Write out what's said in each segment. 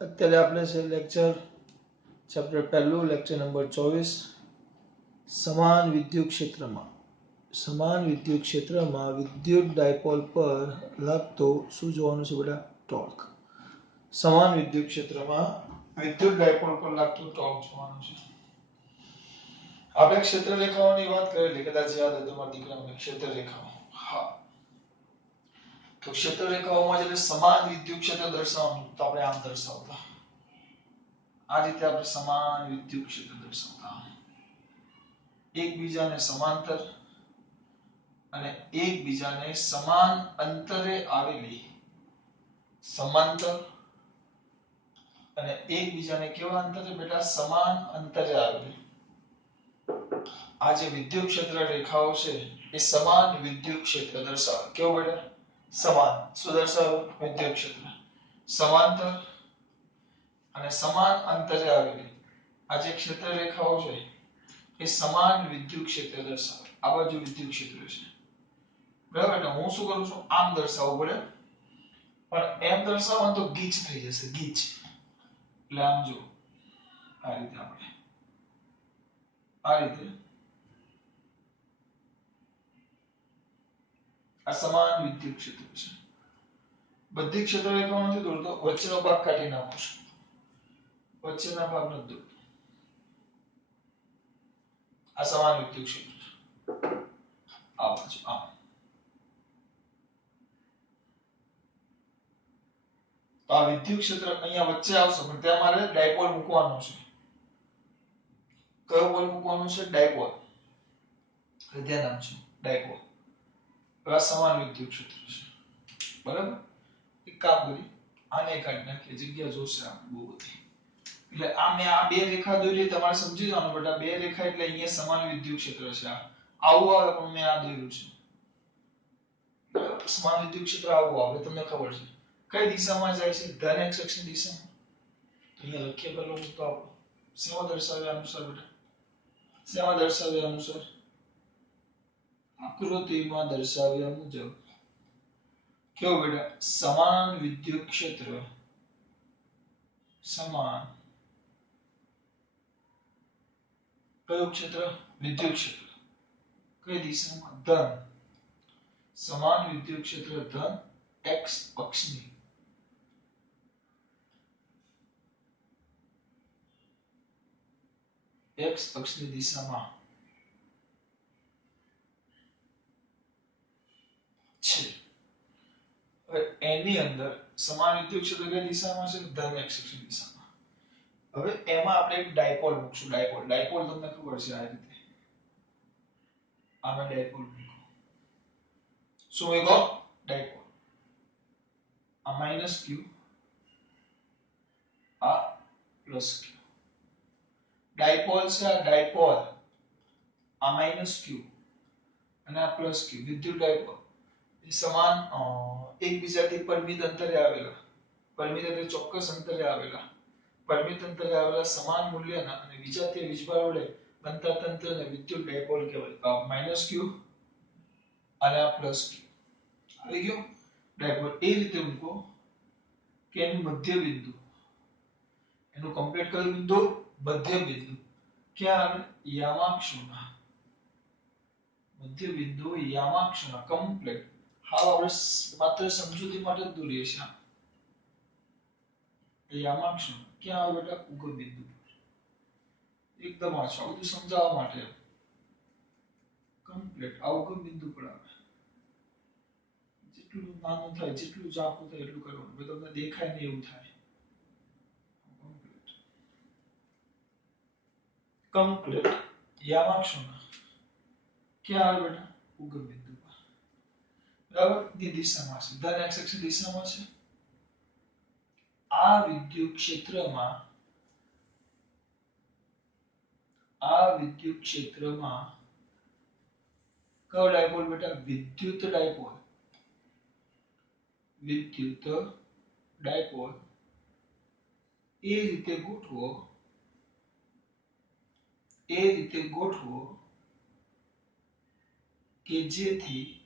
અત્યારે આપણે છે લેક્ચર ચેપ્ટર પહેલું લેક્ચર નંબર 24 સમાન વિદ્યુત ક્ષેત્રમાં વિદ્યુત ડાયપોલ પર લાગતો શું જોવાનું છે બેટા ટોર્ક સમાન વિદ્યુત ક્ષેત્રમાં વિદ્યુત ડાયપોલ પર લાગતો ટોર્ક જોવાનું છે આપણે ક્ષેત્ર રેખાઓની વાત કરેલી કદાચ યાદ હોય તમારા દીકરાઓને ક્ષેત્ર રેખાઓ હા તો ક્ષેત્ર રેખાઓમાં જ્યારે સમાન વિદ્યુત ક્ષેત્ર દર્શાવવાનું તો આપણે આમ દર્શાવતા આ રીતે આપણે સમાન વિદ્યુત ક્ષેત્ર દર્શાવતા એકબીજાને સમાંતર અને એકબીજાને સમાન અંતરે આવેલી સમાંતર અને એકબીજાને કેવા અંતરે બેટા સમાન અંતરે આવેલી આ જે વિદ્યુત ક્ષેત્ર રેખાઓ છે એ સમાન વિદ્યુત ક્ષેત્ર દર્શાવે કેવું બેટા સમાન શું દર્શાવે વિદ્યુત ક્ષેત્ર સમાંતર અને સમાન અંતરે આવેલી આ જે ક્ષેત્ર રેખાઓ છે એ સમાન વિદ્યુત ક્ષેત્ર દર્શાવે આ બાજુ વિદ્યુત ક્ષેત્ર છે બરાબર એટલે હું શું કરું છું આમ દર્શાવવું પડે પણ એમ દર્શાવવાનું તો ગીચ થઈ જશે ગીચ એટલે આમ જો આ રીતે આપણે આ રીતે આ સમાન વિદ્યુત ક્ષેત્ર છે બધી ક્ષેત્ર રેખાઓ નથી દોરતો વચ્ચેનો ભાગ કાઢી નાખું છું વચ્ચેના ભાગનો જ દોરતો આ સમાન વિદ્યુત ક્ષેત્ર છે આ બાજુ આમ તો આ વિદ્યુત ક્ષેત્ર અહીંયા વચ્ચે આવશે પણ ત્યાં મારે ડાયપોલ મૂકવાનો છે કયો પોલ મૂકવાનો છે ડાયપોલ ધ્યાન આપજો ડાયપોલ આ સમાન વિદ્યુત ક્ષેત્ર છે બરાબર એક કામ કરી આને કાઢી નાખીએ જગ્યા જોશે આપણે બહુ બધી એટલે આ મેં આ બે રેખા દોરી તમારે સમજી જવાનું બેટા બે રેખા એટલે અહીંયા સમાન વિદ્યુત ક્ષેત્ર છે આવું આવે પણ મેં આ દોર્યું છે સમાન વિદ્યુત ક્ષેત્ર આવું આવે તમને ખબર છે કઈ દિશામાં જાય છે ધન x અક્ષની દિશામાં તો અહીંયા લખીએ પેલો મુદ્દો આપણો શેમાં દર્શાવ્યા અનુસાર બેટા શેમાં દર્શાવ્યા અનુસાર આકૃતિમાં દર્શાવ્યા મુજબ કેવું બેટા સમાન વિદ્યુત ક્ષેત્ર સમાન કયું ક્ષેત્ર વિદ્યુત ક્ષેત્ર કઈ દિશામાં ધન સમાન વિદ્યુત ક્ષેત્ર ધન x અક્ષની x અક્ષની દિશામાં છે હવે એની અંદર સમાન વિદ્યુત ક્ષેત્ર કઈ દિશામાં છે ધન x અક્ષની દિશામાં હવે એમાં આપણે એક ડાયપોલ મૂકશું ડાયપોલ ડાયપોલ તમને ખબર છે આ રીતે આમાં ડાયપોલ મૂકો શું મૂકો ડાયપોલ આ માઈનસ q આ પ્લસ q ડાયપોલ છે આ ડાયપોલ આ માઈનસ q અને આ પ્લસ q વિદ્યુત ડાયપોલ એ સમાન એકબીજાથી પરિમિત અંતરે આવેલા પરિમિત એટલે ચોક્કસ અંતરે આવેલા પરિમિત અંતરે આવેલા સમાન મૂલ્યના અને વિજાતીય વીજભાર વડે બનતા તંત્રને વિદ્યુત ડાયપોલ કહેવાય તો આ માઈનસ q અને આ પ્લસ q આવી ગયો ડાયપોલ એ રીતે મૂકો કે એનું મધ્ય બિંદુ એનું કમ્પ્લીટ કયું બિંદુ મધ્ય બિંદુ ક્યાં આવે યામાક્ષુના મધ્ય બિંદુ યામાક્ષુના કમ્પ્લીટ હાલ આપણે માત્ર સમજૂતી માટે જ દોરીએ છીએ યામાક્ષુ ક્યાં આવે બેટા ઉગમ બિંદુ એકદમ આછા બધું સમજાવવા માટે કમ્પ્લીટ આ ઉગમ બિંદુ પર આવે જેટલું નાનું થાય જેટલું ઝાંખું થાય એટલું કરવાનું ભાઈ તમને દેખાય નહીં એવું થાય કમ્પ્લીટ યામાક્ષુના ક્યાં આવે બેટા ઉગમ બિંદુ પર બરાબર ની દિશામાં છે ધન x અક્ષની દિશામાં છે આ વિદ્યુત ક્ષેત્રમાં કયો ડાયપોલ બેટા વિદ્યુત ડાયપોલ એ રીતે ગોઠવો કે જેથી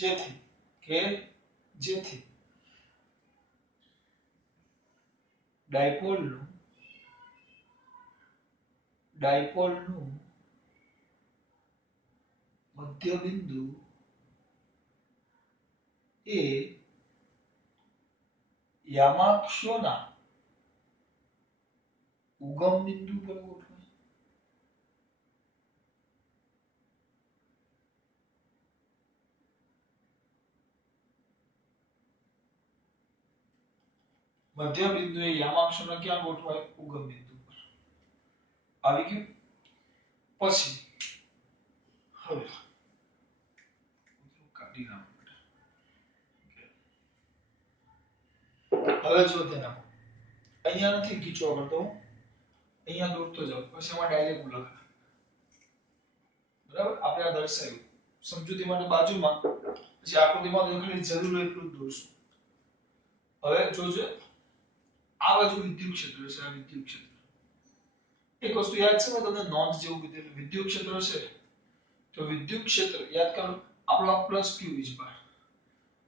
જેથી કે જેથી ડાયપોલનું મધ્ય બિંદુ એ યામાક્ષોના ઉગમ બિંદુ પર ગોઠવાય. મધ્ય બિંદુ એ યામાક્ષોના ક્યાં ગોઠવાય? ઉગમ બિંદુ પર. આવી ગયું. પછી હવે કાઢી નાખો. હવે જો ધ્યાન આપો. અહીંયા નથી ખીચવા પડતો, અહીંયા દોરતો જાવ, પછી એમાં ડાયરેક્ટ લખાય. બરાબર? આપણે આ દર્શાવ્યું સમજૂતી માટે બાજુમાં, પછી આકૃતિમાં તો ખાલી જરૂર હોય એટલું જ દોરશું. હવે જોજો, આ બાજુ વિદ્યુત ક્ષેત્ર છે, આ વિદ્યુત ક્ષેત્ર. એક વસ્તુ યાદ છે, મેં તમને નોંધ જેવું કીધું, વિદ્યુત ક્ષેત્ર છે તો વિદ્યુત ક્ષેત્ર યાદ કરો, આપણો પ્લસ ક્યુ વીજભાર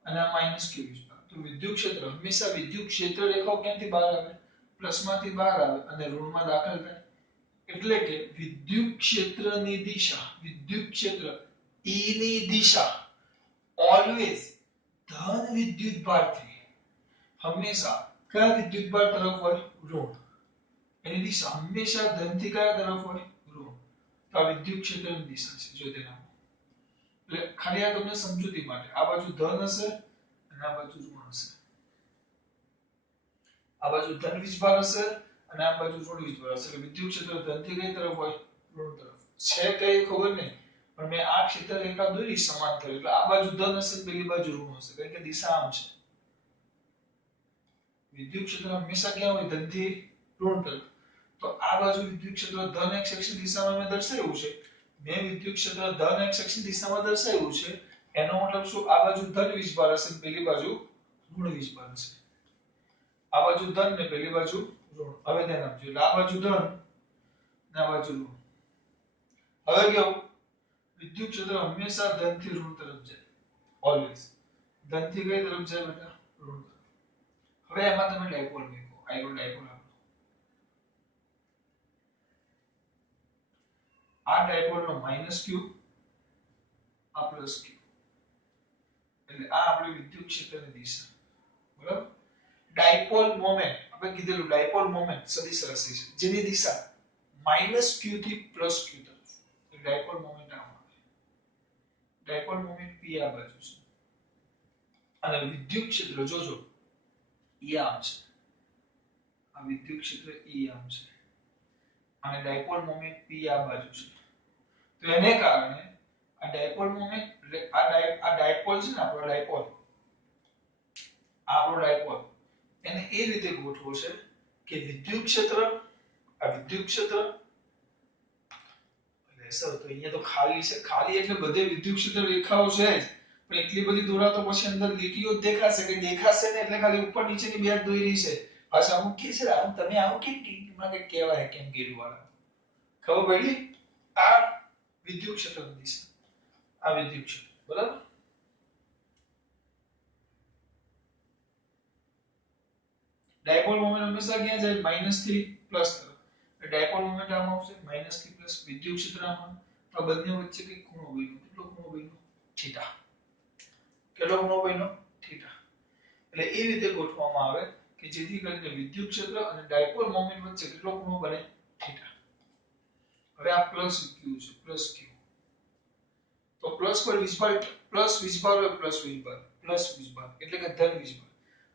અને આ માઈનસ ક્યુ વીજભાર. તો વિદ્યુત ક્ષેત્ર હંમેશા વિદ્યુત ક્ષેત્ર રેખાઓ ક્યાંથી બહાર આવે? પ્લસમાંથી બહાર આવે અને ઋણમાં દાખલ થાય. એટલે કે વિદ્યુત ક્ષેત્રની દિશા, વિદ્યુત ક્ષેત્ર E ની દિશા ઓલવેઝ ધન વિદ્યુતભારથી હંમેશા કયા વિદ્યુતભાર તરફ હોય? ઋણ. એની દિશા હંમેશા ધનથી કયા તરફ હોય? ઋણ. તો આ વિદ્યુત ક્ષેત્રની દિશા છે, જો તેના. એટલે ખાલી આ તમને સમજૂતી માટે, આ બાજુ ધન હશે અને આ બાજુ ઋણ હશે. આ બાજુ ધન વીજભાર હશે અને આ બાજુ ઋણ વીજભાર હશે. એટલે વિદ્યુત ક્ષેત્ર ધનથી કઈ તરફ હોય? ઋણ તરફ. છે કઈ ખબર નહીં, પણ મેં આ ક્ષેત્ર રેખા દોરી સમાંતર, એટલે આ બાજુ ધન હશે, પેલી બાજુ ઋણ હશે, કારણ કે દિશા આમ છે. વિદ્યુત ક્ષેત્ર હંમેશા ક્યાં હોય? ધનથી ઋણ તરફ. તો આ બાજુ વિદ્યુત ક્ષેત્ર ધન x અક્ષની દિશામાં મેં દર્શાવ્યું છે. મેં વિદ્યુત ક્ષેત્ર ધન x અક્ષની દિશામાં દર્શાવ્યું છે. એનો મતલબ શું? આ બાજુ ધન વીજભાર હશે, પેલી બાજુ ઋણ વીજભાર હશે. આ બાજુ ધન ને પેલી બાજુ ઋણ. હવે ધ્યાન આપજો, એટલે આ બાજુ ધન ને આ બાજુ ઋણ. હવે કેવું? વિદ્યુત ક્ષેત્ર હંમેશા ધનથી ઋણ તરફ જાય, ઓલવેઝ. ધનથી કઈ તરફ જાય બેટા? ઋણ તરફ. હવે એમાં તમે ડાયપોલ મૂકો, આયરોન ડાયપોલ આપો. આ ડાયપોલનો માઈનસ ક્યુ, આ પ્લસ ક્યુ. એટલે આ આપણી વિદ્યુત ક્ષેત્રની દિશા. બરાબર? ડાયપોલ મોમેન્ટ આપણે કીધેલું, ડાયપોલ મોમેન્ટ સદિશ રાશિ છે જેની દિશા માઈનસ ક્યુ થી પ્લસ ક્યુ તરફ. તો ડાયપોલ મોમેન્ટ આમ આવે. ડાયપોલ મોમેન્ટ p આ બાજુ છે અને વિદ્યુત ક્ષેત્ર જોજો E આમ છે. આ વિદ્યુત ક્ષેત્ર E આમ છે અને ડાયપોલ મોમેન્ટ p આ બાજુ છે. તો એને કારણે આ ડાયપોલ મોમેન્ટ, એટલે આ ડાયપોલ છે ને, આપણો ડાયપોલ, આપણો ડાયપોલ, એને એ રીતે ગોઠવો છે કે વિદ્યુત ક્ષેત્ર, આ વિદ્યુત ક્ષેત્ર, એટલે સર તો અહીંયા તો ખાલી છે, ખાલી એટલે બધે વિદ્યુત ક્ષેત્ર રેખાઓ છે જ, પણ એટલી બધી દોરા તો પછી અંદર લીટીઓ જ દેખાશે, કે દેખાશે ને એટલે ખાલી ઉપર નીચેની બે જ દોરી છે. પાછા અમુક કે છે આવું તમે આવું કેમ મને કહેવાય કેમ કીધું વાળા, ખબર પડી? આ વિદ્યુત ક્ષેત્રની દિશા, આ વિદ્યુત ક્ષેત્ર. બરાબર? ડાયપોલ મોમેન્ટ હંમેશા ક્યાં જાય? માઈનસ થી પ્લસ તરફ. ડાયપોલ મોમેન્ટ આમ આવશે, માઈનસ થી પ્લસ. વિદ્યુત ક્ષેત્ર આમાં. તો બંને વચ્ચે કઈ ખૂણો બન્યો. કેટલો ખૂણો બન્યો? થીટા. કેટલો ખૂણો બન્યો? થીટા. એટલે એ રીતે ગોઠવવામાં આવે કે જેથી કરીને વિદ્યુત ક્ષેત્ર અને ડાયપોલ મોમેન્ટ વચ્ચે કેટલો ખૂણો બને? થીટા. હવે આ પ્લસ ક્યુ છે, પ્લસ ક્યુ. તો પ્લસ પર વીજભાર, પ્લસ વીજભાર હોય, પ્લસ વીજભાર, પ્લસ વીજભાર એટલે કે ધન વીજભાર.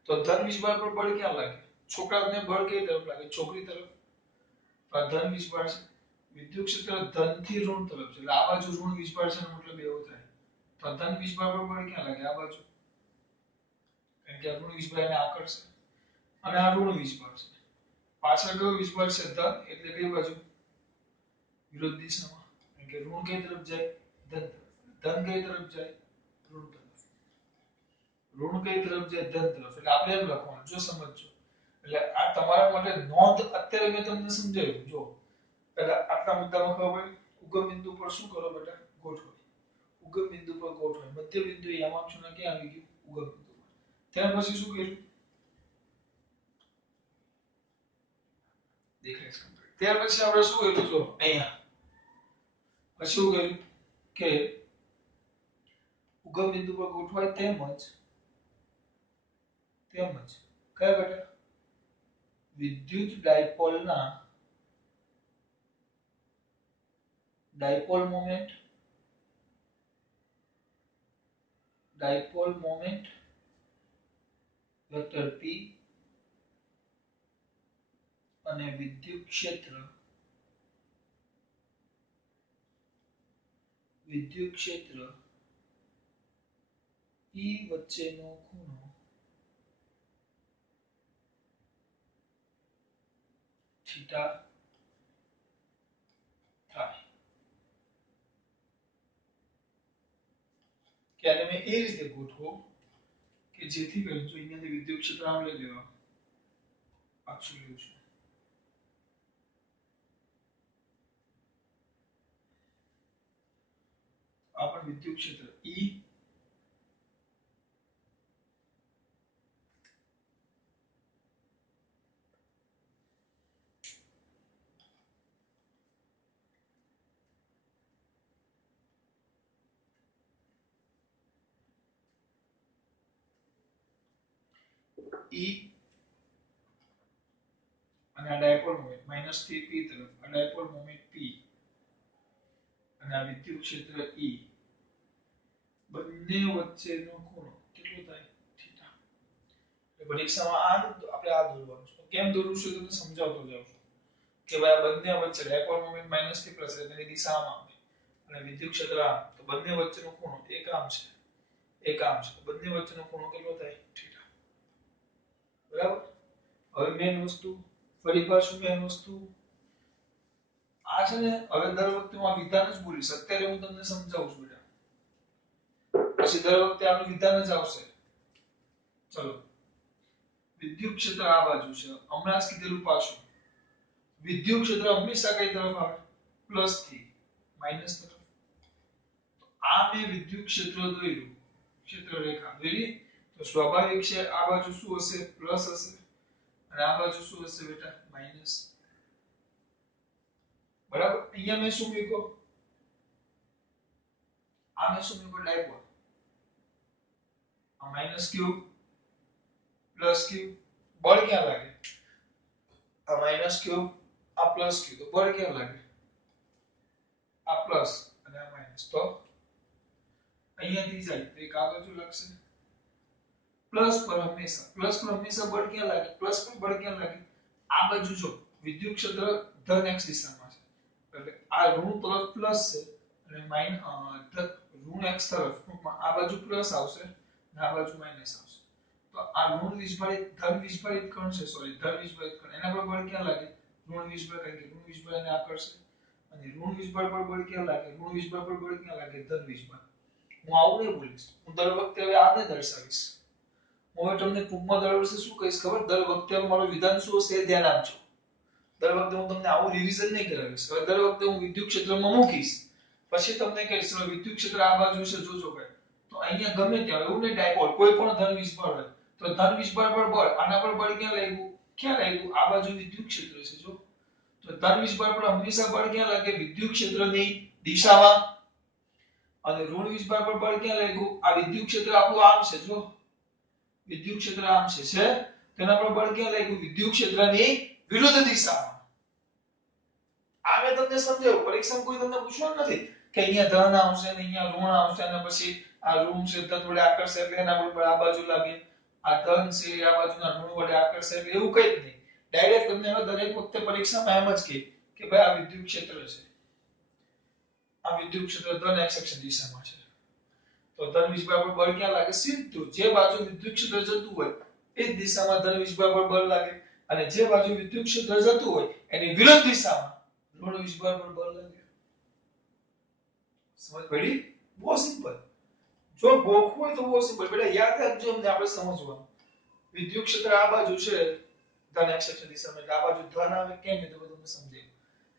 તો ધન વીજભાર પર બળ ક્યાં લાગે? છોકરાને બળ કઈ તરફ લાગે? છોકરી તરફ. આ ધન વીજભાર છે. વિદ્યુત ક્ષેત્ર ધન થી ઋણ તરફ છે, એટલે આ બાજુ ઋણ વીજભાર છે, મતલબ એવો થાય. તો ધન વીજભાર પર બળ ક્યાં લાગે? આ બાજુ. કારણ કે ઋણ વીજભાર એને આકર્ષે અને આ ઋણ વીજભાર છે. પાછળ કયો વીજભાર છે? ધન. એટલે કઈ બાજુ? વિરુદ્ધ દિશામાં. કારણ કે ઋણ કઈ તરફ જાય? ધન તરફ. ધન કઈ તરફ જાય? ઋણ તરફ. ઋણ કઈ તરફ જાય? ધન તરફ. એટલે આપણે એમ લખવાનું, જો સમજજો. એટલે આ તમારા માટે નોંધ અત્યારે મેં તમને સમજાવ્યું. જો એટલે આટલા મુદ્દામાં ખબર પડી. ઉગમ બિંદુ પર શું કરો બેટા? ગોઠવો. ઉગમ બિંદુ પર ગોઠવાય મધ્ય બિંદુ યામાક્ષુના ક્યાં આવી ગયું ઉગમ બિંદુ પર ત્યાર પછી શું કર્યું દેખાય છે ત્યાર પછી આપણે શું કર્યું જો અહીંયા પછી શું કર્યું કે ઉગમ બિંદુ પર ગોઠવાય તેમજ કયા બેટા વિદ્યુત ડાયપોલ મોમેન્ટ વેક્ટર p અને વિદ્યુત ક્ષેત્ર E વચ્ચેનો ખૂણો થીટા થાય કે આને મેં એ રીતે ગોઠવો કે જેથી કરીને જો અહીંયાથી વિદ્યુત ક્ષેત્ર આમ લઈ લેવા પાછું લેવું છું આ પણ વિદ્યુત ક્ષેત્ર E અને આ ડાયપોલ મોમેન્ટ માઈનસ થી p તરફ આ ડાયપોલ મોમેન્ટ p અને આ વિદ્યુત ક્ષેત્ર E બંને વચ્ચેનો ખૂણો કેટલો થાય થીટા એટલે પરીક્ષામાં આપણે આ દોરવાનું છે કેમ દોરવું છે તમને સમજાવતો જાઉં છું કે ભાઈ આ બંને વચ્ચે ડાયપોલ મોમેન્ટ માઈનસ થી પ્લસ એટલે તેની દિશા આમ આવે અને વિદ્યુત ક્ષેત્ર આમ તો બંને વચ્ચેનો ખૂણો એક આમ છે બંને વચ્ચેનો ખૂણો કેટલો થાય થીટા બરાબર હવે મેન વસ્તુ ફરી પાછું મેન વસ્તુ આ છે ને હવે દર વખતે હું આ વિધાન જ બોલીશ અત્યારે હું તમને સમજાવું છું બેટા પછી દર વખતે આનું વિધાન જ આવશે ચલો વિદ્યુત ક્ષેત્ર આ બાજુ છે હમણાં જ કીધેલું પાછું વિદ્યુત ક્ષેત્ર હંમેશા કઈ તરફ આવે પ્લસ થી માઈનસ તરફ તો આ મેં વિદ્યુત ક્ષેત્ર દોર્યું ક્ષેત્ર રેખા દોરી તો સ્વાભાવિક છે આ બાજુ શું હશે પ્લસ હશે અને આ બાજુ શું હશે બેટા માઈનસ બરાબર અહીંયા મેં શું મૂક્યો આ મેં શું મૂક્યો ડાયપોલ આ માઈનસ ક્યુ પ્લસ ક્યુ બળ ક્યાં લાગે આ માઈનસ ક્યુ આ પ્લસ ક્યુ તો બળ ક્યાં લાગે આ પ્લસ અને આ માઈનસ તો અહીંયાથી જાય તો એક આ બાજુ લાગશે પ્લસ પર હંમેશા બળ ક્યાં લાગે પ્લસ પર બળ ક્યાં લાગે આ બાજુ જો વિદ્યુત ક્ષેત્ર ધન x દિશામાં છે એટલે આ ઋણ તરફ પ્લસ છે અને ઋણ x તરફ આ બાજુ પ્લસ આવશે અને આ બાજુ માઈનસ આવશે તો આ ઋણ વિસ્ફળિત ધન વિસ્ફળિત કણ છે ધન વિસ્ફળિત કણ એના પર બળ ક્યાં લાગે ઋણ વિસ્ફળ કારણ કે ઋણ વિસ્ફળ એને આકર્ષે અને ઋણ વિસ્ફળ પર બળ ક્યાં લાગે ઋણ વિસ્ફળ પર બળ ક્યાં લાગે ધન વિસ્ફળ હું આવું નહીં બોલીશ હું દર વખતે હવે આને દર્શાવીશ હું તમને ટૂંકમાં દર વર્ષે શું કહીશ ખબર દર વખતે મારું વિધાન શું હશે ધ્યાન આપજો દર વખતે હું તમને આવું રિવિઝન નહીં કરાવીશ હવે દર વખતે હું વિદ્યુત ક્ષેત્રમાં મૂકીશ પછી તમને કહીશ વિદ્યુત ક્ષેત્ર આ બાજુ છે જોજો ભાઈ તો અહીંયા ગમે ત્યાં એવું નહીં ડાયપોલ કોઈ પણ ધન વિસ્ફળ હોય તો ધન વિસ્ફળ પર બળ આના પર બળ ક્યાં લાગ્યું આ બાજુ વિદ્યુત ક્ષેત્ર છે જો તો ધન વિસ્ફળ પર હંમેશા બળ ક્યાં લાગે વિદ્યુત ક્ષેત્રની દિશામાં અને ઋણ વિસ્ફળ પર બળ ક્યાં લાગ્યું આ વિદ્યુત ક્ષેત્ર આપણું આમ છે જો વિદ્યુત ક્ષેત્ર આમ છે તેના પર બળ ક્યાં લાગ્યું વિદ્યુત ક્ષેત્રની વિરુદ્ધ દિશામાં આ મેં તમને સમજાવ્યું પરીક્ષામાં કોઈ તમને પૂછવાનું નથી કે અહીંયા ધન આવશે ને અહીંયા ઋણ આવશે અને પછી આ ઋણ છે ધન વડે આકર્ષે એટલે એના પર આ બાજુ લાગે આ ધન છે આ બાજુના ઋણ વડે આકર્ષે એટલે એવું કંઈ જ નહીં ડાયરેક્ટ તમને દરેક વખતે પરીક્ષામાં એમ જ કે ભાઈ આ વિદ્યુત ક્ષેત્ર છે આ વિદ્યુત ક્ષેત્ર ધન x અક્ષ દિશામાં છે તો ધન વિસ્ફળ પર બળ ક્યાં લાગે સીધું જે બાજુ વિદ્યુત ક્ષેત્ર જતું હોય એ જ દિશામાં ધન વિસ્ફળ પર બળ લાગે અને જે બાજુ વિદ્યુત ક્ષેત્ર જતું હોય એની વિરુદ્ધ દિશામાં ઋણ વિસ્ફળ પર બળ લાગે સમજ પડી બહુ સિમ્પલ જો ગોખવું હોય તો બહુ સિમ્પલ બેટા યાદ રાખજો અમને આપણે સમજવાનું વિદ્યુત ક્ષેત્ર આ બાજુ છે ધન x અક્ષ દિશામાં એટલે આ બાજુ ધન આવે કેમ એ તો તમને સમજાયું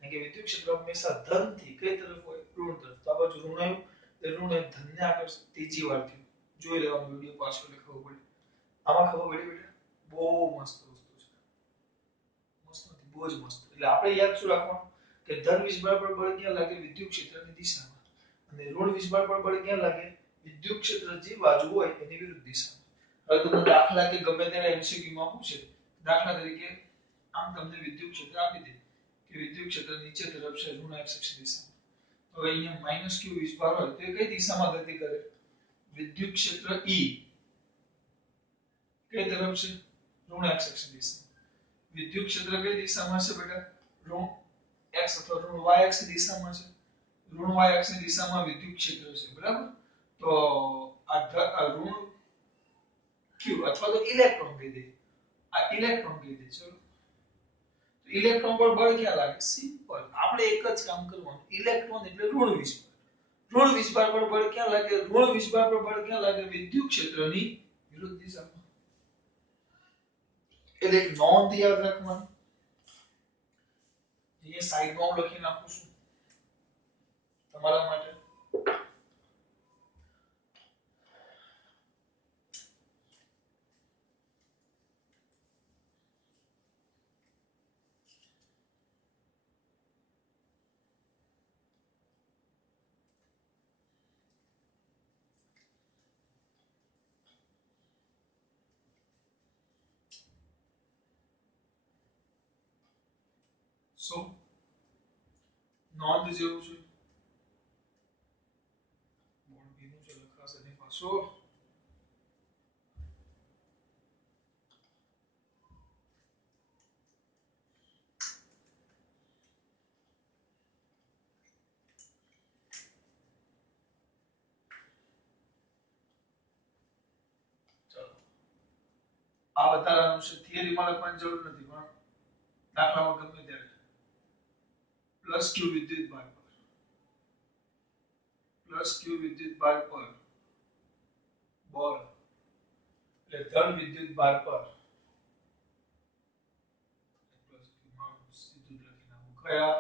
કારણ કે વિદ્યુત ક્ષેત્ર હંમેશા ધન થી કઈ તરફ હોય ઋણ તરફ તો આ બાજુ ઋણ આવ્યું તે ઋણ એ ધનને આકર્ષે ત્રીજી વાર થયું જોઈ લેવાનો વિડિયો પાછો એટલે ખબર પડે આમાં ખબર પડી બેટા બહુ મસ્ત વસ્તુ છે મસ્ત નથી બહુ જ મસ્ત એટલે આપણે યાદ શું રાખવાનું કે ધન વીજભાર પર બળ ક્યાં લાગે વિદ્યુત ક્ષેત્રની દિશામાં અને ઋણ વીજભાર પર બળ ક્યાં લાગે વિદ્યુત ક્ષેત્ર જે બાજુ હોય એની વિરુદ્ધ દિશામાં હવે તમને દાખલા કે ગમે ત્યારે એમસીક્યુ માં પૂછે દાખલા તરીકે આમ તમને વિદ્યુત ક્ષેત્ર આપી દે કે વિદ્યુત ક્ષેત્ર નીચે તરફ છે ઋણ x અક્ષ દિશામાં હવે અહીંયા માઈનસ q વીજભાર હોય તો એ કઈ દિશામાં ગતિ કરે વિદ્યુત ક્ષેત્ર E કઈ તરફ છે ઋણ x અક્ષ દિશામાં વિદ્યુત ક્ષેત્ર કઈ દિશામાં છે બેટા ઋણ x અથવા ઋણ y અક્ષ દિશામાં છે ઋણ y અક્ષ દિશામાં વિદ્યુત ક્ષેત્ર છે બરાબર તો આ ઋણ q અથવા તો ઇલેક્ટ્રોન કહી દે આ ઇલેક્ટ્રોન કહી દે ચલો ઇલેક્ટ્રોન પર બળ ક્યાં લાગે સિમ્પલ આપણે એક જ કામ કરવાનું ઇલેક્ટ્રોન એટલે ઋણ વીજભાર પર બળ ક્યાં લાગે ઋણ વીજભાર પર બળ ક્યાં લાગે વિદ્યુત ક્ષેત્રની વિરુદ્ધ દિશામાં એટલે એક નોંધ યાદ રાખવાની અહીંયા સાઈડમાં હું લખી નાખું છું તમારા માટે સો નોંધ જેવું છે બોર્ડ ભીનું છે લખાશે નહીં પાછો આ બતાવવાનું છે થિયરીમાં લખવાની જરૂર નથી પણ દાખલામાં ગમે ત્યારે પ્લસ ક્યુ વિદ્યુત ભાર પર પ્લસ ક્યુ વિદ્યુત ભાર પર બળ એટલે ધન વિદ્યુત ભાર પર પ્લસ ક્યુ માં સીધું લખી નાખું કયા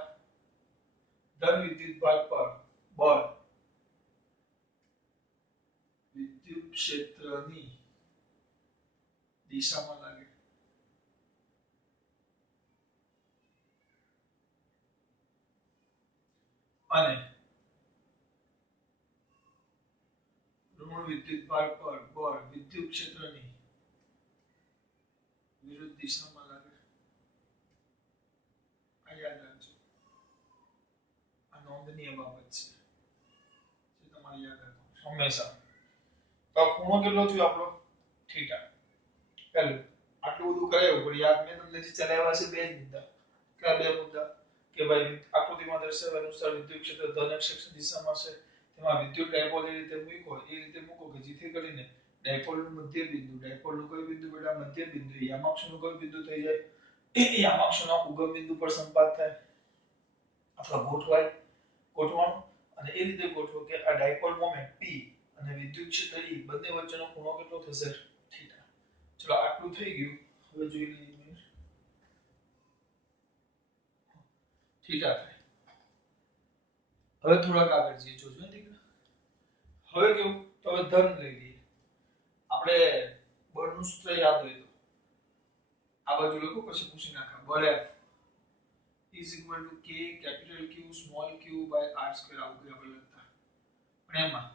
ધન વિદ્યુત ભાર પર બળ વિદ્યુત ક્ષેત્રની દિશામાં લાગે અને ઋણ વિદ્યુત ભાર પર બળ વિદ્યુત ક્ષેત્રની વિરુદ્ધ દિશામાં લાગે આ યાદ રાખજો આ નોંધનીય બાબત છે જે તમારે યાદ રાખવાનું હંમેશા તો આ ખૂણો કેટલો થયો આપણો થીટા પહેલું આટલું બધું કરાયું પણ યાદ મેં તમને જે ચલાવ્યા છે બે જ મુદ્દા કયા બે મુદ્દા કે ભાઈ આકૃતિમાં દર્શાવ્યા અનુસાર વિદ્યુત ક્ષેત્ર ધન અક્ષ દિશામાં છે તેમાં વિદ્યુત ડાયપોલ એ રીતે મૂકો કે જેથી કરીને ડાયપોલનું મધ્ય બિંદુ ડાયપોલનું કયું બિંદુ બેટા મધ્ય બિંદુ યામાક્ષનું કયું બિંદુ થઈ જાય યામાક્ષના ઉગમ બિંદુ પર સંપાત થાય અથવા ગોઠવાનું અને એ રીતે ગોઠવો કે આ ડાયપોલ મોમેન્ટ p અને વિદ્યુત ક્ષેત્ર E બંને વચ્ચેનો ખૂણો કેટલો થશે થીટા ચલો આટલું થઈ ગયું હવે જોઈ લઈએ થીટા થાય હવે થોડાક આગળ જઈએ જોજો દીકરા હવે કેવું તો હવે ધન લઈ લઈએ આપણે બળનું સૂત્ર યાદ હોય તો આ બાજુ લખો પછી પૂછી નાખા બળ F is equal to k capital Q small q by r square આવું કે આપણે લખતા પણ એમાં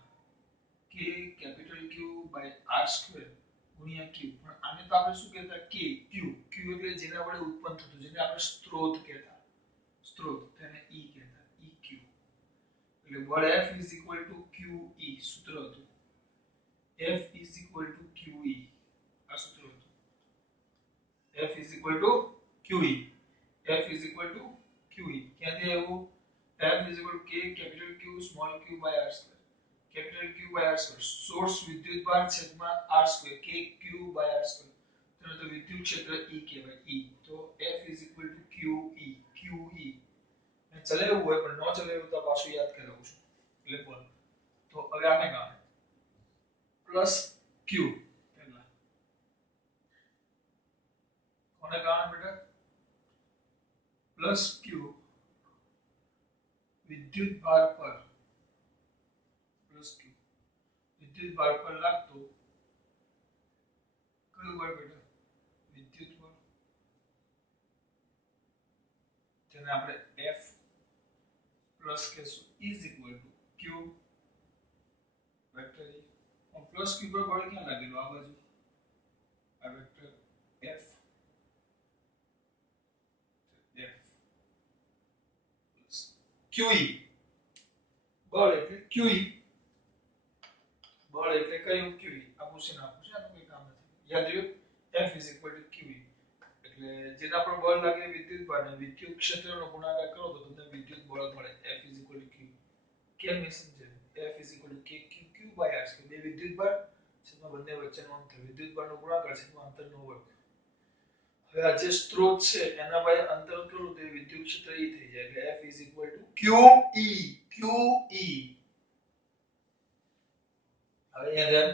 k capital Q by r square ગુણ્યા q પણ આને તો આપણે શું કહેતા k q q એટલે જેના વડે ઉત્પન્ન થતું જેને આપણે સ્ત્રોત કહેતા સ્ત્રોત તેને e કહેતા eq એટલે બળ F is equal to QE સૂત્ર હતું F is equal to QE આ સૂત્ર હતું F is equal to QE F is equal to QE ક્યાંથી આવ્યું F is equal to K capital Q small q by r square capital Q by r square source વિદ્યુતભાર છેદમાં r square K Q by r square તેનો તો વિદ્યુત ક્ષેત્ર E કહેવાય E તો F is equal to QE QE મેં ચલાવ્યું હોય પણ ન ચલાવ્યું તો પાછું યાદ કરાવું છું એટલે બોલ તો હવે આને કારણે પ્લસ Q પહેલા કોને કારણે બેટા પ્લસ Q વિદ્યુત ભાર પર વિદ્યુત બળ પર લાગતું કયું બળ બેટા? વિદ્યુત બળ, જેને આપણે F પ્લસ કહેશું is equal to Q vector E. Plus Q પર બળ ક્યાં લાગેલું? આ બાજુ આ વેક્ટર F પ્લસ QE. બળ એટલે QE, બળ એટલે કયું? QE. આ પૂછી નાખું છે, આનું કોઈ કામ નથી, યાદ રહ્યું? F is equal to QE એટલે જેના પર બળ લાગે વિદ્યુત બળ ને વિદ્યુત ક્ષેત્રનો ગુણાકાર કરો તો તમને વિદ્યુત બળ મળે. F is equal to Q. કેમ એ સમજાયું? F is equal to Q by R છે. બે વિદ્યુત બળ છેદમાં બંને વચ્ચેનો અંતર, વિદ્યુત બળનો ગુણાકાર છેદમાં અંતરનો વર્ગ. હવે આ જે સ્ત્રોત છે એના બાય અંતર કરું તો વિદ્યુત ક્ષેત્ર E થઈ જાય એટલે F is equal to QE. QE. હવે અહીંયા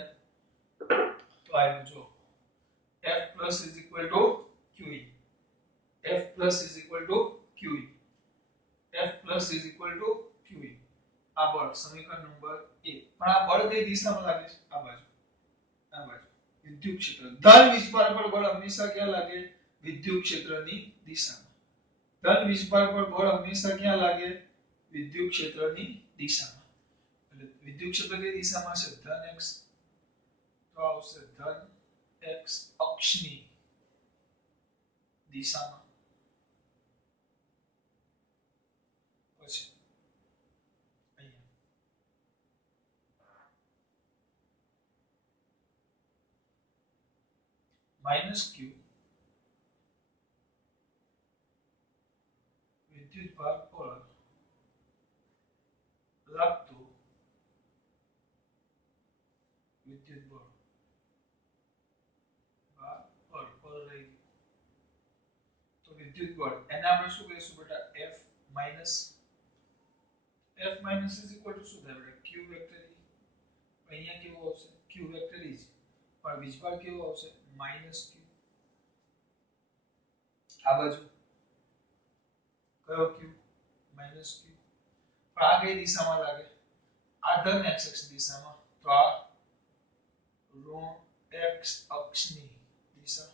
તો આવ્યું જો F plus is equal to QE. F plus is equal to QE. F plus is equal to QE. આ બળ સમીકરણ નંબર 1. પણ આ બળ કઈ દિશામાં લાગે છે? આ બાજુ. આ બાજુ. વિદ્યુત ક્ષેત્ર ધન વિસ્ભાર પર બળ હંમેશા ક્યાં લાગે? વિદ્યુત ક્ષેત્રની દિશામાં. ધન વિસ્ભાર પર બળ હંમેશા ક્યાં લાગે? વિદ્યુત ક્ષેત્રની દિશામાં. એટલે વિદ્યુત ક્ષેત્ર કઈ દિશામાં છે? ધન x તો આવશે ધન x અક્ષની દિશામાં. પછી અહીંયા માઈનસ q વિદ્યુત ભાર પર લાગતું વિદ્યુત બળ ભાર પર રહી તો વિદ્યુત બળ એને આપણે શું કહીશું બેટા? F minus F minus is equal two શું થાય બેટા? Q vector E. અહીંયા કેવું આવશે? Q વેક્ટર E પણ વિજભાર કેવો આવશે? Minus Q. આ બાજુ કયો Q? Minus Q. પણ આ કઈ દિશામાં લાગે? આ ધન x દિશામાં. તો આ ઋણ x અક્ષની દિશા.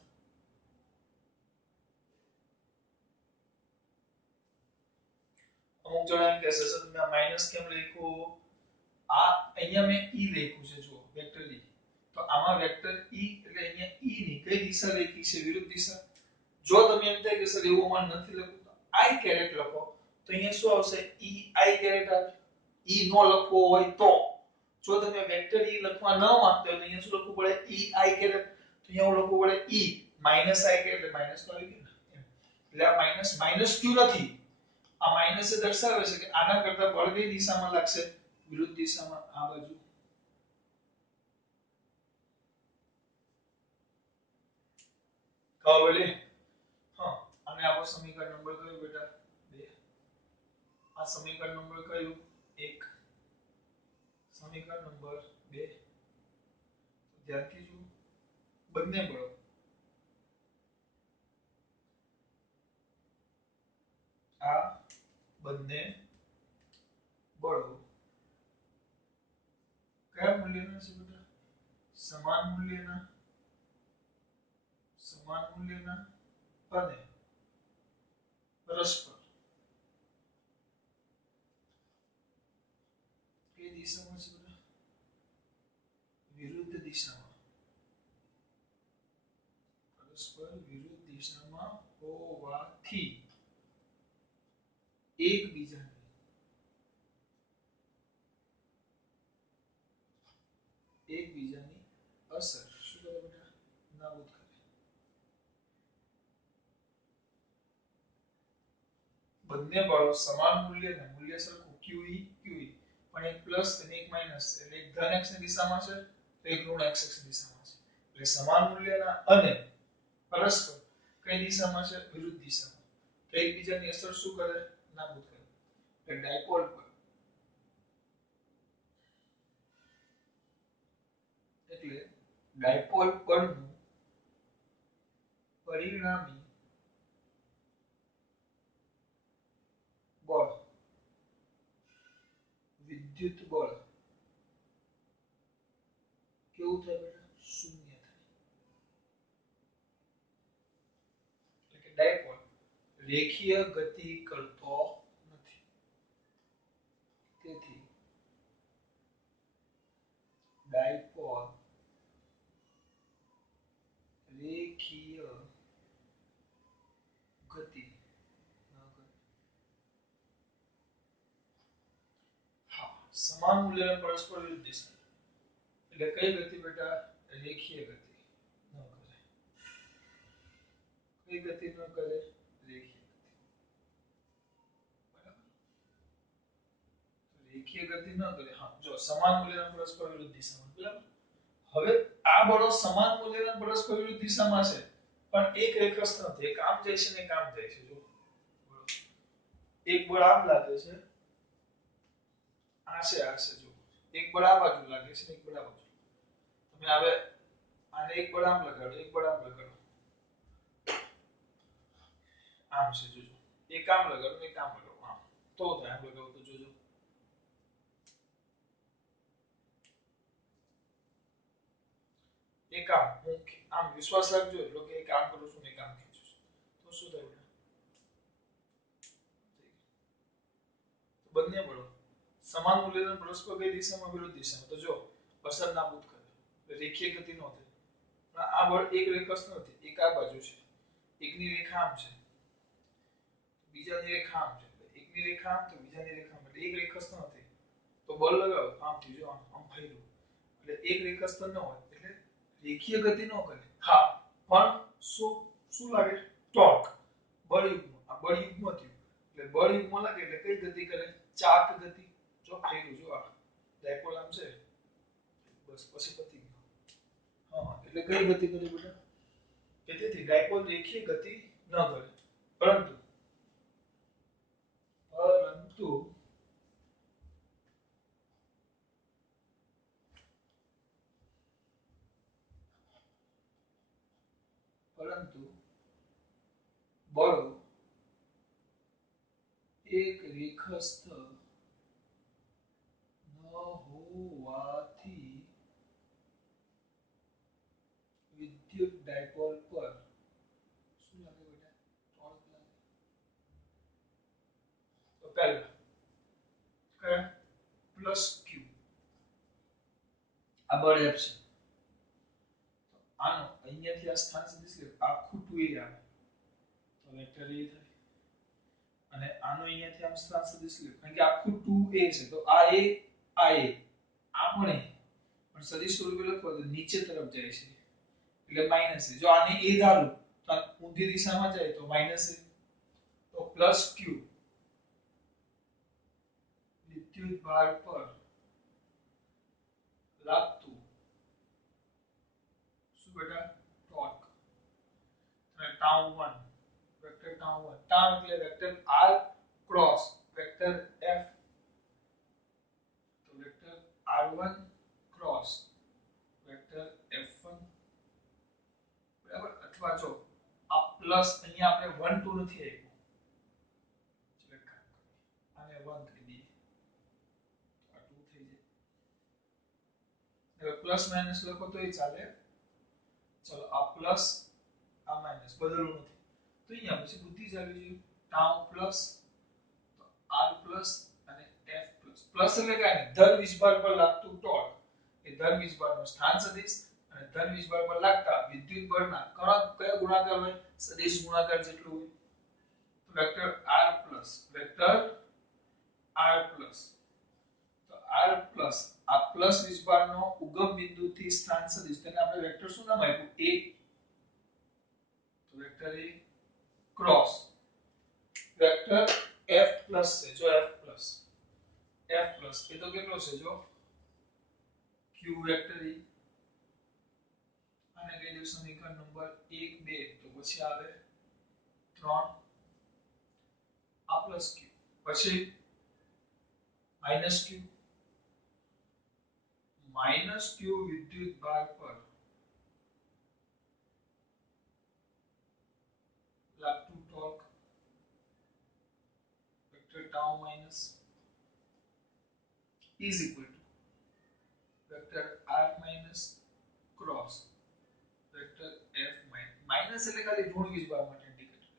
અમુક જણા એમ કહેશે સર તમે માઈનસ કેમ લખ્યું? આ અહીંયા મેં e લખ્યું છે જો વેક્ટર e. તો આમાં વેક્ટર e એટલે અહીંયા e ની કઈ દિશા લખી છે? વિરુદ્ધ દિશા. જો તમે એમ થાય કે સર એવું માં નથી લખવું તો i કેરેટ લખો તો અહીંયા શું આવશે? e i કેરેટ આવે. e નો લખવો હોય તો જો તમે વેક્ટર e લખવા ન માંગતા હોય તો અહીંયા શું લખવું પડે? e i caret. તો અહીંયા હું લખવું પડે e માઈનસ i કેરેટ એટલે માઈનસ તો આવી ગયું ને. એટલે આ માઈનસ માઈનસ q નથી. આ માઈનસ એ દર્શાવે છે કે આના કરતા બળ કઈ દિશામાં લાગશે? વિરુદ્ધ દિશામાં. આ બાજુ કાવલે હા. અને આપણો સમીકરણ નંબર કયો બેટા? 2. આ સમીકરણ નંબર કયું? 1. સમીકરણ નંબર 2. ધ્યાનથી જુઓ બંને બળો આ બંને બળો કયા મૂલ્યના છે બેટા? સમાન મૂલ્યના અને પરસ્પર કઈ દિશામાં છે બેટા? વિરુદ્ધ દિશામાં. પરસ્પર વિરુદ્ધ દિશામાં હોવાથી એકબીજાની અસર શું કરે બેટા? નાબૂદ કરે. બંને બળો સમાન મૂલ્યના મૂલ્ય સરખું QE QE પણ એક પ્લસ અને એક માઈનસ એટલે એક ધન x ની દિશામાં છે તો એક ઋણ x ની દિશામાં છે. એટલે સમાન મૂલ્યના અને પરસ્પર કઈ દિશામાં છે? વિરુદ્ધ દિશામાં. તો એકબીજાની અસર શું કરે? નાબૂદ કરે. એટલે ડાયપોલ પર એટલે ડાયપોલ પરનું પરિણામી બળ વિદ્યુત બળ કેવું થાય બેટા શૂન્ય થાય એટલે કે ડાયપોલ રેખીય ગતિ કરતો નથી તેથી ડાયપોલ રેખીય ગતિ હા સમાન મૂલ્યના પરસ્પર વિરુદ્ધ દિશા એટલે કઈ ગતિ બેટા રેખીય ગતિ ન કરે કઈ ગતિ ન કરે રેખીય રેખીય ગતિ ન કરે હા જો સમાન મૂલ્યના પરસ્પર વિરુદ્ધ દિશામાં બરાબર હવે આ બળો સમાન મૂલ્યના પરસ્પર વિરુદ્ધ દિશામાં છે પણ એક રેખસ્થ નથી એક આમ જાય છે ને એક આમ જાય છે જો એક બળ આમ લાગે છે આ છે જો એક બળ આ બાજુ લાગે છે ને એક બળ આ બાજુ તમે હવે આને એક બળ આમ લગાડો એક બળ આમ લગાડો આમ છે જોજો એક આમ લગાડો એક આમ લગાડો આમ તો થાય આમ લગાવો તો જોજો એક આમ હું આમ વિશ્વાસ રાખજો એટલે કે એક આમ કરું છું ને એક આમ ખેંચું છું તો શું થાય બંને બળો સમાન મૂલ્યના પરસ્પર કઈ દિશામાં વિરુદ્ધ દિશામાં તો જો અસર નાબૂદ કરે એટલે રેખીય ગતિ ન થાય પણ આ બળ એક રેખસ્થ નથી એક આ બાજુ છે એકની રેખા આમ છે બીજાની રેખા આમ છે એકની રેખા આમ તો બીજાની રેખા આમ એટલે એક રેખસ્થ નથી તો બળ લગાવો આમ થયું જો આમ ફર્યું એટલે એક રેખસ્થ ન હોય એટલે રેખીય ગતિ ન કરે હા પણ શું શું લાગે ટોર્ક બળયુગ્મ આ બળયુગ્મ થયું એટલે બળયુગ્મ લાગે એટલે કઈ ગતિ કરે ચાક ગતિ જો ફર્યું જો આ ડાયપોલ આમ છે બસ પછી પતી ગયું હા એટલે કઈ ગતિ કરે બેટા કે તેથી ડાયપોલ રેખીય ગતિ ન કરે પરંતુ પરંતુ બળો એક રેખસ્થ ન હોવાથી વિદ્યુત ડાયપોલ પર શું લાગે બેટા ટોર્ક લાગે તો પહેલા કયા પ્લસ ક્યુ આ બળ F છે આનો અહીંયાથી આ સ્થાન સદિશ લે આખું 2a આવે તો વેક્ટર એ થાય અને આનો અહીંયાથી આમ સ્થાન સદિશ લે કારણ કે આખું 2a છે તો આ a આ પણ સદિશ સ્વરૂપે લખો તો નીચે તરફ જાય છે એટલે માઈનસ જો આને a ધારું તો ઊંધી દિશામાં જાય તો માઈનસ a તો પ્લસ q વિદ્યુત ભાર પર લાગતું શું બેટા ટોર્ક અને ટાઉ 1 વેક્ટર ટાઉ 1 ટાઉ એટલે vector r cross vector f તો vector r1 cross vector f1 બરાબર અથવા જો આ પ્લસ અહીંયા આપણે 1 2 નથી આપ્યું આને 1 કરી દઈએ આ 2 થઈ જાય હવે પ્લસ માઈનસ લખો તોય ચાલે ચલો આ પ્લસ આ માઈનસ બદલવું નથી તો અહીંયા પછી બુદ્ધિ જ આવી જોઈએ ટાઉ પ્લસ તો r પ્લસ અને f પ્લસ પ્લસ એટલે કાંઈ નહીં ધન વીજભાર પર લાગતું ટોર્ક એ ધન વીજભારનો સ્થાન સદિશ અને ધન વીજભાર પર લાગતા વિદ્યુત બળના કયો ગુણાકાર હોય સદિશ ગુણાકાર જેટલું હોય તો vector r plus vector r plus તો r પ્લસ આ પ્લસ વીજભારનો ઉગમ બિંદુથી સ્થાન સદિશ તેને આપણે વેક્ટર શું નામ આપ્યું a તો vector a cross vector f plus છે જો f પ્લસ એ તો કેટલો છે જો q વેક્ટર e અને કહી દઉં સમીકરણ નંબર 1 2 તો પછી આવે 3 આ પ્લસ q પછી માઈનસ q વિદ્યુત ભાર પર લાગતું torque vector tau minus is equal to vector r minus cross vector f minus એટલે ખાલી ઋણ વીજભાર માટે ઇન્ડિકેટર.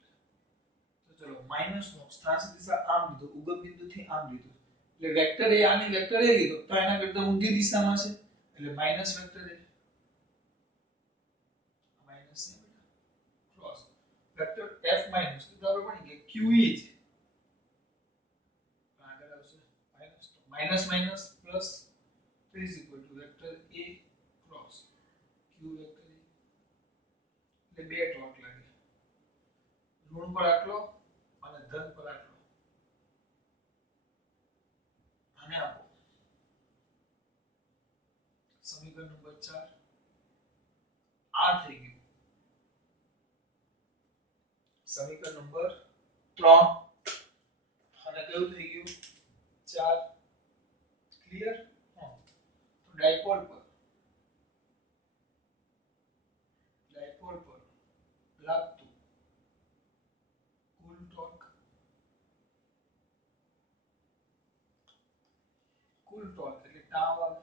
તો ચલો માઈનસ નો સ્થાન દિશા આમ લીધો, ઉગમ બિંદુથી આમ લીધો એટલે વેક્ટર એ આની વેક્ટર એ લીધો તો એના કરતા ઊંધી દિશામાં છે એટલે માઈનસ વેક્ટર એ માઈનસ છે બેટા ક્રોસ વેક્ટર f માઈનસ તો આપણે ભણી કે qe છે આગળ આવશે minus minus plus is equal to vector a cross q vector એટલે બે ટોર્ક લાગે ઋણ પર આટલો અને ધન પર આટલો આને આપો સમીકરણ નંબર 4 આ થઈ ગયું સમીકરણ નંબર 3 અને કયું થઈ ગયું 4 ક્લિયર તો ડાયપોલ પર લાગતું કુલ ટોર્ક એટલે ટાવ આવે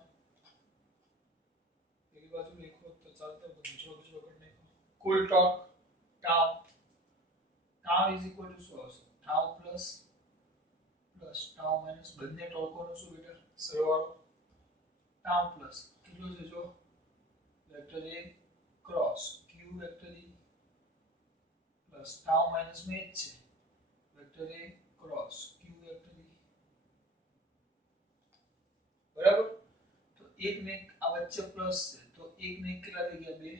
પેલી બાજુ લખો તો ચાલતો તો બીજો કરી નાખો કુલ torque tau is equal to શું આવશે ટાવ પ્લસ ટાવ માઈનસ બંને ટોર્કોનો શું બેટા સરવાળો ટાવ પ્લસ કેટલો છે જો vector a cross q vector e plus tau minus મે જ છે vector a cross q vector e બરાબર તો એક ને આ વચ્ચે પ્લસ છે તો એક ને કેટલા થઈ ગયા બે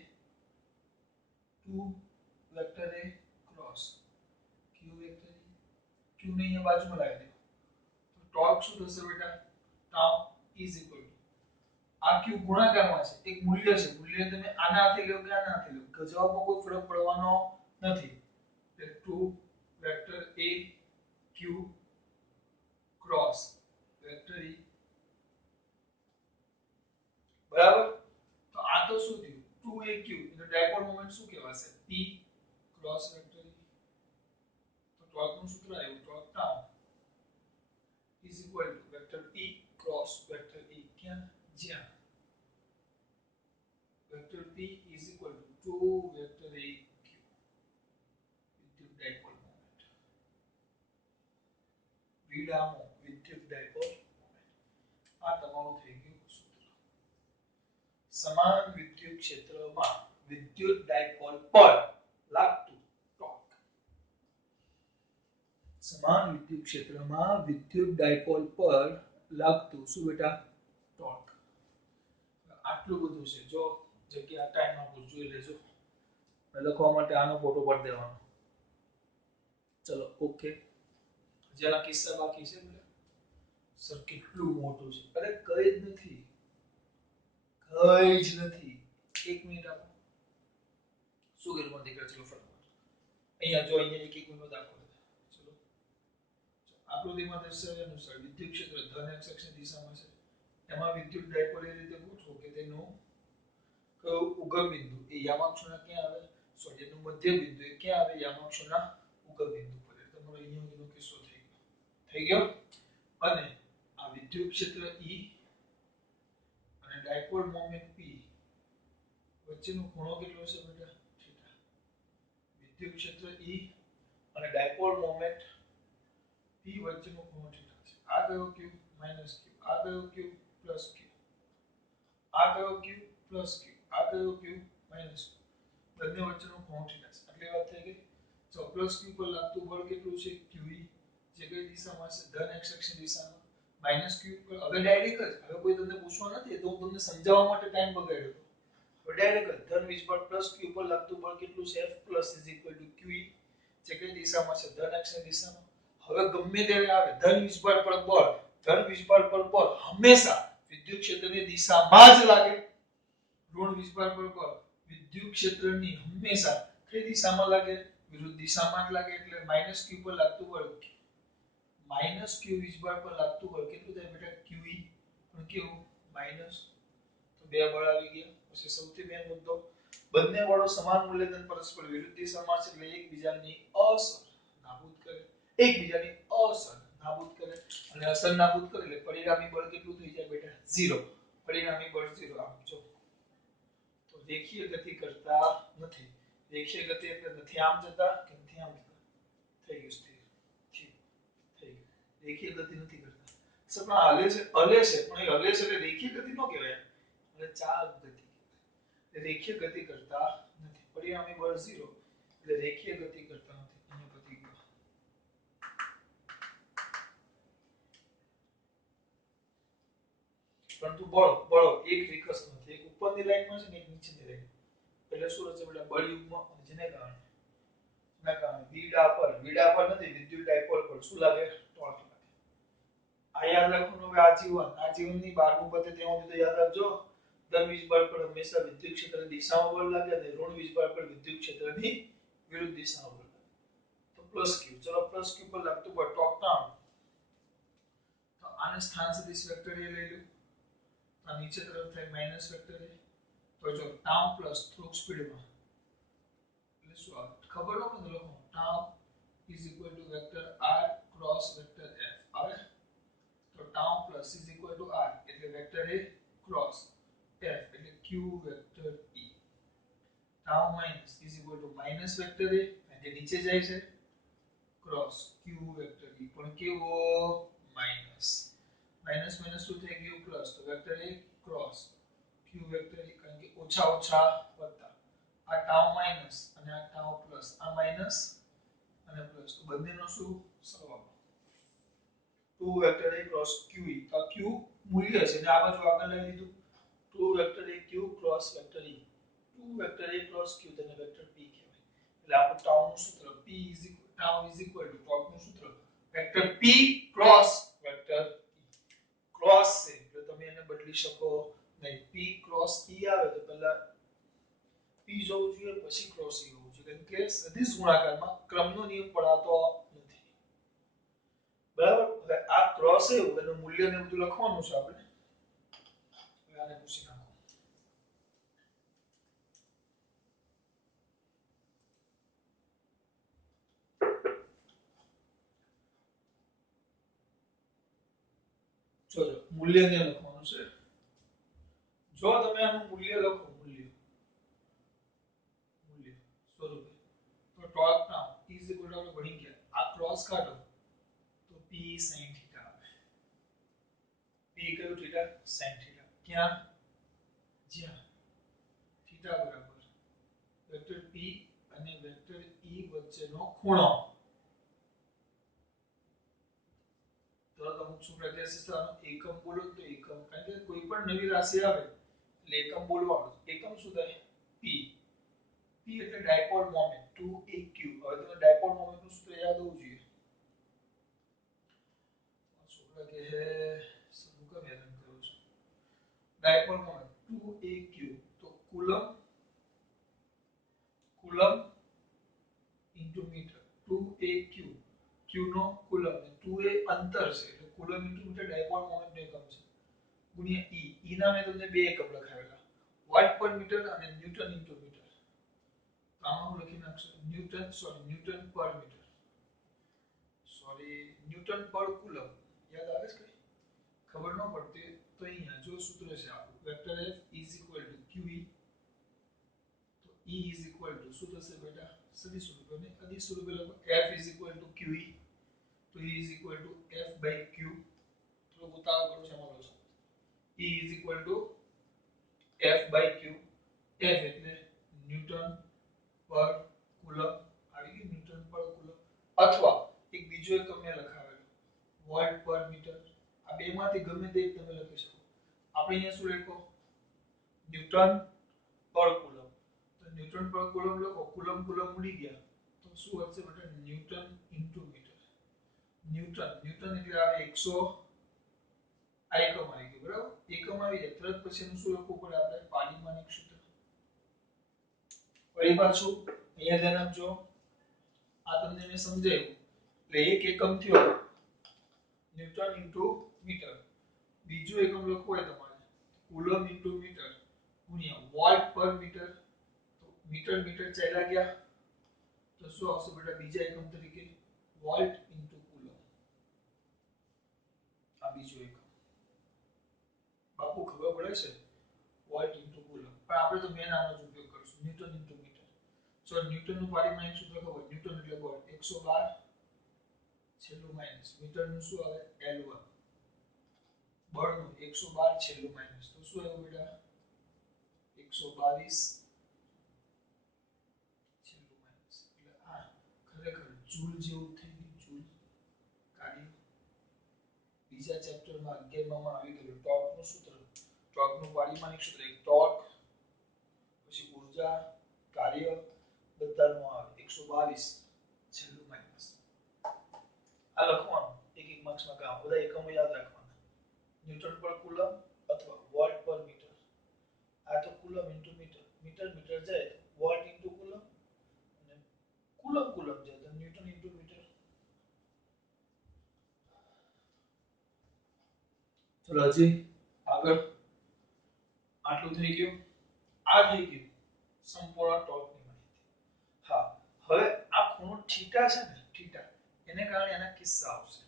2 vector a cross q vector e q ને અહીંયા બાજુમાં લાવી દો તો ટોર્ક શું થશે બેટા ટાવ ઇઝ ઇક્વલ ટુ આ q ગુણાકારમાં છે એક મૂલ્ય છે મૂલ્ય તમે આના હાથે લો કે આના હાથે લો કે જવાબમાં કોઈ ફરક પડવાનો નથી એટલે 2 vector a q cross vector e બરાબર તો આ તો શું થયું 2aq એટલે ડાયપોલ મોમેન્ટ શું કહેવાશે p ક્રોસ વેક્ટર e તો ટોર્કનું સૂત્ર આવ્યું torque tau is equal two vector p cross vector e ક્યાં જ્યાં vector p is equal two 2 vector a q વિદ્યુત ડાયપોલ મોમેન્ટ વિડામો વિદ્યુત ડાયપોલ મોમેન્ટ આ તમારું થઈ ગયું સમાન વિદ્યુત ક્ષેત્રમાં વિદ્યુત ડાયપોલ પર લાગતું ટોર્ક સમાન વિદ્યુત ક્ષેત્રમાં વિદ્યુત ડાયપોલ પર લાગતું શું બેટા ટોર્ક આટલું બધું છે જો જગ્યા ટાઈમ આપો જોઈ લેજો લખવા માટે આનો ફોટો પાડી દેવાનો ચલો ઓકે જેના કિસ્સા બાકી છે સર કેટલું મોટું છે અરે કઈ જ નથી કઈ જ નથી એક મિનિટ આપો શું કરવાનું દીકરા ચલો ફટાફટ અહીંયા જો અહીંયા એક મિનિટ દાખલો ચલો આકૃતિમાં દર્શાવ્યા અનુસાર વિદ્યુત ક્ષેત્ર ધન x અક્ષની દિશામાં છે એમાં વિદ્યુત ડાયપોલ એ રીતે ગોઠવો કે તેનું કયું ઉગમ બિંદુ એ યામાક્ષના ક્યાં આવે સોરી એનું મધ્ય બિંદુ એ ક્યાં આવે યામાક્ષના ઉગમ બિંદુ પર એટલે તમારો અહીંયાનો કિસ્સો થઈ ગયો અને આ વિદ્યુત ક્ષેત્ર E અને ડાયપોલ મોમેન્ટ P વચ્ચેનો ખૂણો કેટલો છે બેટા થીટા વિદ્યુત ક્ષેત્ર E અને ડાયપોલ મોમેન્ટ P વચ્ચેનો ખૂણો થીટા છે આ કયો q q આ કયો q q આ કયો q q આ કયો q બંને વચ્ચેનો ખૂણો થીટા છે આટલી વાત થઈ ગઈ તો q પર લાગતું બળ કેટલું છે qe જે કઈ દિશામાં છે ધન x અક્ષની દિશામાં q પર હવે ડાયરેક્ટ જ હવે કોઈ તમને પૂછવા નથી તો હું તમને સમજાવવા માટે ટાઈમ બગાડ્યો તો ડાયરેક્ટ ધન વીજભાર q પર લાગતું બળ કેટલું છે f qe જે કઈ દિશામાં છે ધન x ની દિશામાં હવે ગમે ત્યારે આવે ધન વીજભાર પર બળ હંમેશા વિદ્યુત ક્ષેત્રની દિશામાં જ લાગે ઋણ વીજભાર પર બળ વિદ્યુત ક્ષેત્રની હંમેશા કઈ દિશામાં લાગે વિરુદ્ધ દિશામાં જ લાગે એટલે q પર લાગતું બળ q વીજભાર પર લાગતું બળ કેટલું થાય બેટા qe પણ કેવું માઈનસ તો બે બળ આવી ગયા પછી સૌથી મેઇન મુદ્દો બંને બળો સમાન મૂલ્યધન પરસ્પર વિરુદ્ધ દિશામાં છે એટલે એકબીજાની અસર નાબૂદ કરે અને અસર નાબૂદ કરે એટલે પરિણામી બળ કેટલું થઈ જાય બેટા 0 પરિણામી બળ 0 આમ જો તો રેખીય ગતિ કરતા નથી. રેખીય ગતિ એટલે નથી આમ જતા કે નથી આમ જતા. થઈ ગયું સ્થિર. ઠીક થઈ ગયું. રેખીય ગતિ નથી કરતા. સપના હલે છે પણ એ હલે છે એટલે રેખીય ગતિ નો કહેવાય. એટલે ચાલક ગતિ. રેખીય ગતિ કરતા નથી. પરિણામી બળ 0 એટલે રેખીય ગતિ કરતા નથી. અહીંયા પતી ગયું. પરંતુ બળો એક વિકસ નથી. એક ઉપરની લાઈનમાં છે ને એક નીચેની લાઈન. એટલે શું હશે બેટા બળ યુગ્મ અને જેને કારણે વિડા પર નથી વિદ્યુત ડાયપોલ પર શું લાગે ટોર્ક લાગે. આ યાદ રાખવાનું. હવે આજીવનની 12મું પતે ત્યાં સુધી યાદ રાખજો. ધન વીજબળ પર હંમેશા વિદ્યુત ક્ષેત્રની દિશામાં બળ લાગે અને ઋણ વીજબળ પર વિદ્યુત ક્ષેત્રની વિરુદ્ધ દિશામાં બળ લાગે. તો પ્લસ ક્યુ. ચલો પ્લસ ક્યુ પર લાગતું બળ ટોર્ક ટાઉન. તો આને સ્થાન સદિશ વેક્ટર એ લઈ લો. આ નીચે તરફ થાય માઈનસ વેક્ટર એ. તો જો ટાઉ પ્લસ થોડુંક સ્પીડમાં એટલે શું આવે ખબર ન હોય તો લખો tau is equal two vector r cross vector f આવે. તો tau plus is equal two r એટલે વેક્ટર a ક્રોસ f એટલે q vector e. Tau minus is equal two minus vector a જે નીચે જાય છે ક્રોસ q વેક્ટર e પણ કેવો માઈનસ. માઈનસ માઈનસ શું થઈ ગયું પ્લસ. તો vector a cross q vector e કારણ કે ઓછા ઓછા વત્તા. આ ટાઉ માઈનસ અને આ ટાઉ પ્લસ. આ માઈનસ અને પ્લસ તો બંનેનો શું સરવાળો. 2 વેક્ટર a ક્રોસ qe. તો q મૂલ્ય છે ને આ બાજુ આગળ લઈ લીધું. 2 vector a q cross vector e. 2 vector a cross q તેને વેક્ટર p કહેવાય. એટલે આપણું ટાઉ નું સૂત્ર p ટાઉ ટોર્ક નું સૂત્ર vector p cross vector e. Cross છે એટલે તમે એને બદલી શકો નહીં. p ક્રોસ e આવે તો પહેલા p જોવું જોઈએ પછી ક્રોસ e હોવું જોઈએ. કેમ કે સદિશ ગુણાકારમાં ક્રમનો નિયમ પડાતો નથી. બરાબર. હવે આ ક્રોસ એ એનું મૂલ્ય ને બધું લખવાનું છે આપણે. હવે આને પૂછી નાખો. જોજો મૂલ્ય ને લખવાનું છે. જો તમે આનું મૂલ્ય લખો મૂલ્ય સ્વરૂપે તો torque tau is equal two આપણે ભણી ગયા આ ક્રોસ કાઢો તો p sin θ આવે. p કયું થીટા sin θ. ક્યાં જ્યાં થીટા બરાબર વેક્ટર p અને વેક્ટર e વચ્ચેનો ખૂણો. તો અમુક છોકરા કહેશે સર એકમ બોલો તો એકમ કારણ કે કોઈ પણ નવી રાશિ આવે એટલે એકમ બોલવાનું. એકમ શું થાય p. p એટલે ડાયપોલ મોમેન્ટ 2aq. હવે તમે ડાયપોલ મોમેન્ટ નું સૂત્ર યાદ હોવું જોઈએ. છોકરા કહે સર હું કેમ હેરાન કરું છું. ડાયપોલ મોમેન્ટ 2aq તો coulomb into metre. 2aq q નો કુલમ 2 એ અંતર છે એટલે coulomb into metre dipole moment નો એકમ છે ગુણ્યા e. e ના મેં તમને બે એકમ લખાવેલા વોટ પર મીટર અને ન્યૂટન ઇન્ટુ મીટર. તો આમાં હું લખી નાખશું ન્યૂટન પર મીટર ન્યૂટન પર કુલમ. યાદ આવે છે કઈ ખબર ન પડતી તો અહીંયા જો સૂત્ર છે આપણું vector f is equal to qe. તો e ઇઝ ઇક્વલ ટુ શું થશે બેટા સદિશ સ્વરૂપે ને અદિશ સ્વરૂપે લખો f is equal to qe. તો e is equal to f by q. થોડો ઉતાવળ કરું છે એમાં લખો e is equal to f by q. f એટલે ન્યૂટન પર કુલમ આવી ગયું. ન્યૂટન પર કુલમ અથવા એક બીજો એકમ મેં લખાવેલો વોલ્ટ પર મીટર. આ બે માંથી ગમે તે એક તમે લખી શકો. આપણે અહીંયા શું લખો ન્યૂટન પર કુલમ. તો ન્યૂટન પર કુલમ લખો. કુલમ ઉડી ગયા તો શું હશે બેટા ન્યૂટન ઇન્ટુ મીટર. ન્યૂટન એટલે આવે 100. આ એકમ આવી ગયો બરાબર. એકમ આવી જાય તરત પછીનું શું લખવું પડે આપણે પારિમાણિક સૂત્ર. ફરી પાછું અહીંયા ધ્યાન આપજો. આ તમને મેં સમજાવ્યું એટલે એક એકમ થયો ન્યૂટન ઇન્ટુ મીટર. બીજું એકમ લખવું હોય તમારે કુલમ ઇન્ટુ મીટર ગુણ્યા વોલ્ટ પર મીટર. તો મીટર ચાલ્યા ગયા તો શું આવશે બેટા બીજા એકમ તરીકે વોલ્ટ ઇન્ટુ કુલમ. આ બીજો એકમ બાપુ ખબર પડે છે વોલ્ટ ઇન્ટુ કુલમ. પણ આપણે તો મેન આનો જ ઉપયોગ કરીશું ન્યૂટન ઇન્ટુ મીટર. સો ન્યૂટનનું પારિમાણિક સૂત્ર ખબર ન્યૂટન એટલે બળ 112 છેલ્લું માઈનસ મીટરનું શું આવે L1 બળનું 112 છેલ્લું માઈનસ તો શું આવ્યું બેટા 122 છેલ્લું માઈનસ એટલે આ ખરેખર જૂલ જેવું થઈ ગયું જૂલ કાર્ય. બીજા ચેપ્ટરમાં 11 માં આવી ગયું ટોર્કનું સૂત્ર ટોર્કનું પારિમાણિક સૂત્ર એક ટોર્ક પછી ઊર્જા કાર્ય બધાનું આવે 122 છેલ્લું માઈનસ. આ લખવાનું એક એક માર્ક્સમાં કામ બધા એકમો યાદ રાખવાના ન્યૂટન પર કુલમ અથવા વોલ્ટ પર મીટર. આ તો coulomb into metre metre metre જાય તો વોલ્ટ ઇન્ટુ કુલમ અને કુલમ કુલમ જાય તો ન્યૂટન ઇન્ટુ મીટર. ચલો હજી આગળ આટલું થઈ ગયું. આ થઈ ગયું સંપૂર્ણ ટોર્કની માહિતી. હા હવે આ ખૂણો થીટા છે ને થીટા એને કારણે એના કિસ્સા આવશે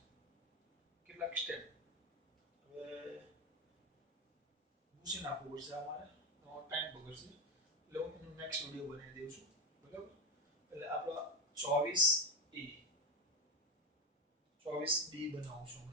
કેટલાક સ્ટેપ. હવે પૂછી નાખવું પડશે અમારે ટાઈમ બગડશે એટલે હું એનું નેક્સ્ટ વિડીયો બનાવી દઉં છું બરાબર. એટલે આપણો 24E 24D બનાવું છું.